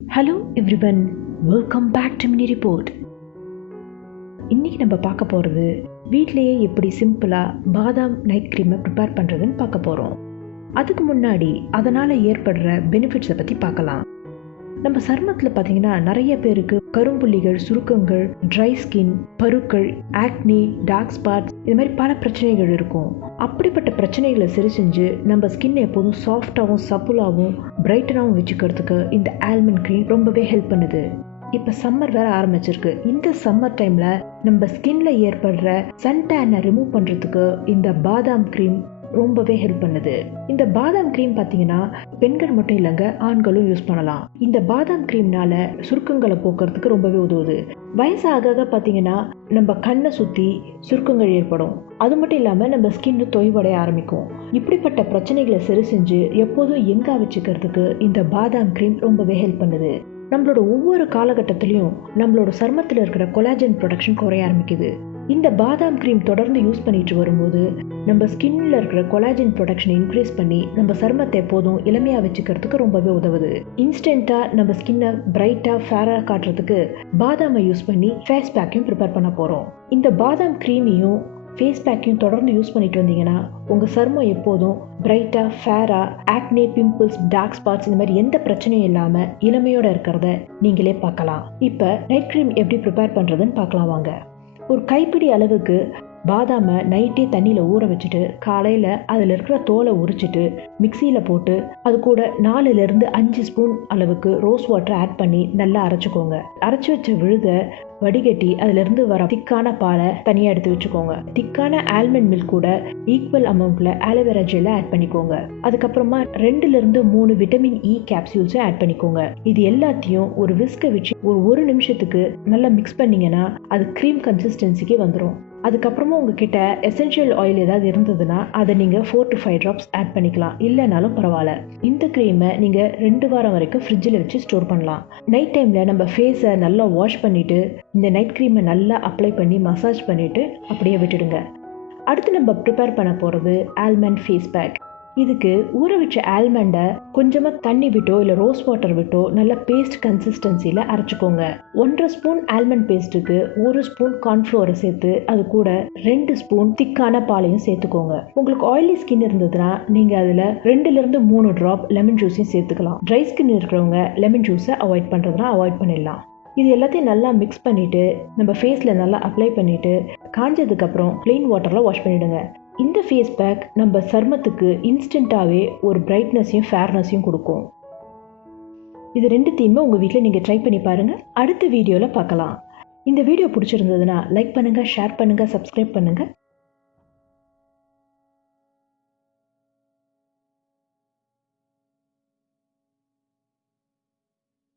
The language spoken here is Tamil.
Hello everyone, welcome back to mini report. இன்றைக்கி நம்ம பார்க்க போகிறது வீட்டிலையே எப்படி சிம்பிளாக பாதாம் நைட் க்ரீமை ப்ரிப்பேர் பண்ணுறதுன்னு பார்க்க போகிறோம். அதுக்கு முன்னாடி அதனால் ஏற்படுற பெனிஃபிட்ஸை பற்றி பார்க்கலாம். நம்ம சருமத்தில் பார்த்திங்கன்னா நிறைய பேருக்கு கரும்புள்ளிகள், சுருக்கங்கள், ட்ரை ஸ்கின், பருக்கள், ஆக்னி, டார்க் ஸ்பாட்ஸ் இது மாதிரி பல பிரச்சனைகள் இருக்கும். அப்படிப்பட்ட பிரச்சனைகளை சரி செஞ்சு நம்ம ஸ்கின் எப்போதும் சாஃப்டாகவும் சப்புலாகவும் பிரைட்டனாகவும் வச்சுக்கிறதுக்கு இந்த ஆல்மண்ட் க்ரீம் ரொம்பவே ஹெல்ப் பண்ணுது. இப்போ சம்மர் வேற ஆரம்பிச்சிருக்கு. இந்த சம்மர் டைமில் நம்ம ஸ்கின்ல ஏற்படுற சன்டேனை ரிமூவ் பண்ணுறதுக்கு இந்த பாதாம் க்ரீம் ரொம்பவே ஹெல்ப் பண்ணுது. இந்த பாதாம் க்ரீம் பார்த்தீங்கன்னா பெண்கள் மட்டும் இல்லைங்க, ஆண்களும் யூஸ் பண்ணலாம். இந்த பாதாம் க்ரீம்னால சுருக்கங்களை போக்குறதுக்கு ரொம்பவே உதவுது. வயசாக பார்த்தீங்கன்னா நம்ம கண்ணை சுற்றி சுருக்கங்கள் ஏற்படும். அது மட்டும் இல்லாமல் நம்ம ஸ்கின்னு தொய்வடைய ஆரம்பிக்கும். இப்படிப்பட்ட பிரச்சனைகளை சரி செஞ்சு எப்போதும் எங்கா வச்சுக்கிறதுக்கு இந்த பாதாம் க்ரீம் ரொம்பவே ஹெல்ப் பண்ணுது. நம்மளோட ஒவ்வொரு காலகட்டத்திலையும் நம்மளோட சருமத்தில் இருக்கிற கொலாஜன் ப்ரொடக்ஷன் குறைய ஆரம்பிக்குது. இந்த பாதாம் க்ரீம் தொடர்ந்து யூஸ் பண்ணிட்டு வரும்போது நம்ம ஸ்கின்ல இருக்கிற கொலாஜன் ப்ரொடக்ஷனை இன்க்ரீஸ் பண்ணி நம்ம சருமத்தை எப்போதும் இளமையாக வச்சுக்கிறதுக்கு ரொம்பவே உதவுது. இன்ஸ்டன்ட்டாக நம்ம ஸ்கின்னை பிரைட்டாக ஃபேராக காட்டுறதுக்கு பாதாமை யூஸ் பண்ணி ஃபேஸ் பேக்கையும் ப்ரிப்பேர் பண்ண போகிறோம். இந்த பாதாம் க்ரீமையும் ஃபேஸ் பேக்கையும் தொடர்ந்து யூஸ் பண்ணிட்டு வந்தீங்கன்னா உங்கள் சருமம் எப்போதும் பிரைட்டாக ஃபேராக, ஆக்னே, பிம்பிள்ஸ், டார்க் ஸ்பாட்ஸ் இந்த மாதிரி எந்த பிரச்சனையும் இல்லாமல் இளமையோடு இருக்கிறத நீங்களே பார்க்கலாம். இப்போ நைட் க்ரீம் எப்படி ப்ரிப்பேர் பண்ணுறதுன்னு பார்க்கலாம் வாங்க. ஒரு கைப்பிடி அளவுக்கு பாதாமை நைட்டே தண்ணியில் ஊற வச்சுட்டு காலையில் அதில் இருக்கிற தோலை உரிச்சிட்டு மிக்சியில் போட்டு அது கூட 4-5 ஸ்பூன் அளவுக்கு ரோஸ் வாட்டர் ஆட் பண்ணி நல்லா அரைச்சிக்கோங்க. அரைச்சி வச்ச விழுதை வடிகட்டி அதிலிருந்து வர திக்கான பாலை தனியாக எடுத்து வச்சுக்கோங்க. திக்கான ஆல்மண்ட் மில்க் கூட ஈக்குவல் அமௌண்ட்ல ஆலோவேரா ஜெல்லை ஆட் பண்ணிக்கோங்க. அதுக்கப்புறமா 2-3 விட்டமின் இ கேப்சூல்ஸை ஆட் பண்ணிக்கோங்க. இது எல்லாத்தையும் ஒரு விஸ்கை வச்சு ஒரு நிமிஷத்துக்கு நல்லா மிக்ஸ் பண்ணீங்கன்னா அது க்ரீம் கன்சிஸ்டன்சிக்கு வந்துடும். அதுக்கப்புறமா உங்ககிட்ட எசென்ஷியல் ஆயில் ஏதாவது இருந்ததுன்னா அதை நீங்கள் 4 to 5 drops ஆட் பண்ணிக்கலாம். இல்லைனாலும் பரவாயில்ல. இந்த க்ரீமை நீங்கள் 2 வாரம் வரைக்கும் ஃப்ரிட்ஜில் வச்சு ஸ்டோர் பண்ணலாம். நைட் டைமில் நம்ம ஃபேஸை நல்லா வாஷ் பண்ணிவிட்டு இந்த நைட் க்ரீமை நல்லா அப்ளை பண்ணி மசாஜ் பண்ணிவிட்டு அப்படியே விட்டுடுங்க. அடுத்து நம்ம ப்ரிப்பேர் பண்ண போகிறது ஆல்மண்ட் ஃபேஸ் பேக். இதுக்கு ஊற வச்ச ஆல்மண்டை கொஞ்சமாக தண்ணி விட்டோ இல்லை ரோஸ் வாட்டர் விட்டோ நல்லா பேஸ்ட் கன்சிஸ்டன்சியில் அரைச்சிக்கோங்க. 1.5 ஸ்பூன் ஆல்மண்ட் பேஸ்ட்டுக்கு 1 ஸ்பூன் கார்ன்ஃப்ளோரை சேர்த்து அது கூட 2 ஸ்பூன் திக்கான பாலையும் சேர்த்துக்கோங்க. உங்களுக்கு ஆயிலி ஸ்கின் இருந்ததுன்னா நீங்கள் அதில் 2-3 ட்ராப் லெமன் ஜூஸையும் சேர்த்துக்கலாம். ட்ரை ஸ்கின் இருக்கிறவங்க லெமன் ஜூஸை அவாய்ட் பண்ணுறதுனா அவாய்ட் பண்ணிடலாம். இது எல்லாத்தையும் நல்லா மிக்ஸ் பண்ணிவிட்டு நம்ம ஃபேஸில் நல்லா அப்ளை பண்ணிவிட்டு காஞ்சதுக்கப்புறம் ப்ளெயின் வாட்டரில் வாஷ் பண்ணிவிடுங்க. இந்த ஃபேஸ் பேக் நம்ம சருமத்துக்கு இன்ஸ்டண்ட்டாகவே ஒரு பிரைட்னஸையும் ஃபேர்னஸையும் கொடுக்கும். இது ரெண்டுத்தையுமே உங்கள் வீட்டில் நீங்கள் ட்ரை பண்ணி பாருங்கள். அடுத்த வீடியோவில் பார்க்கலாம். இந்த வீடியோ பிடிச்சிருந்ததுன்னா லைக் பண்ணுங்கள், ஷேர் பண்ணுங்கள், சப்ஸ்கிரைப் பண்ணுங்கள்.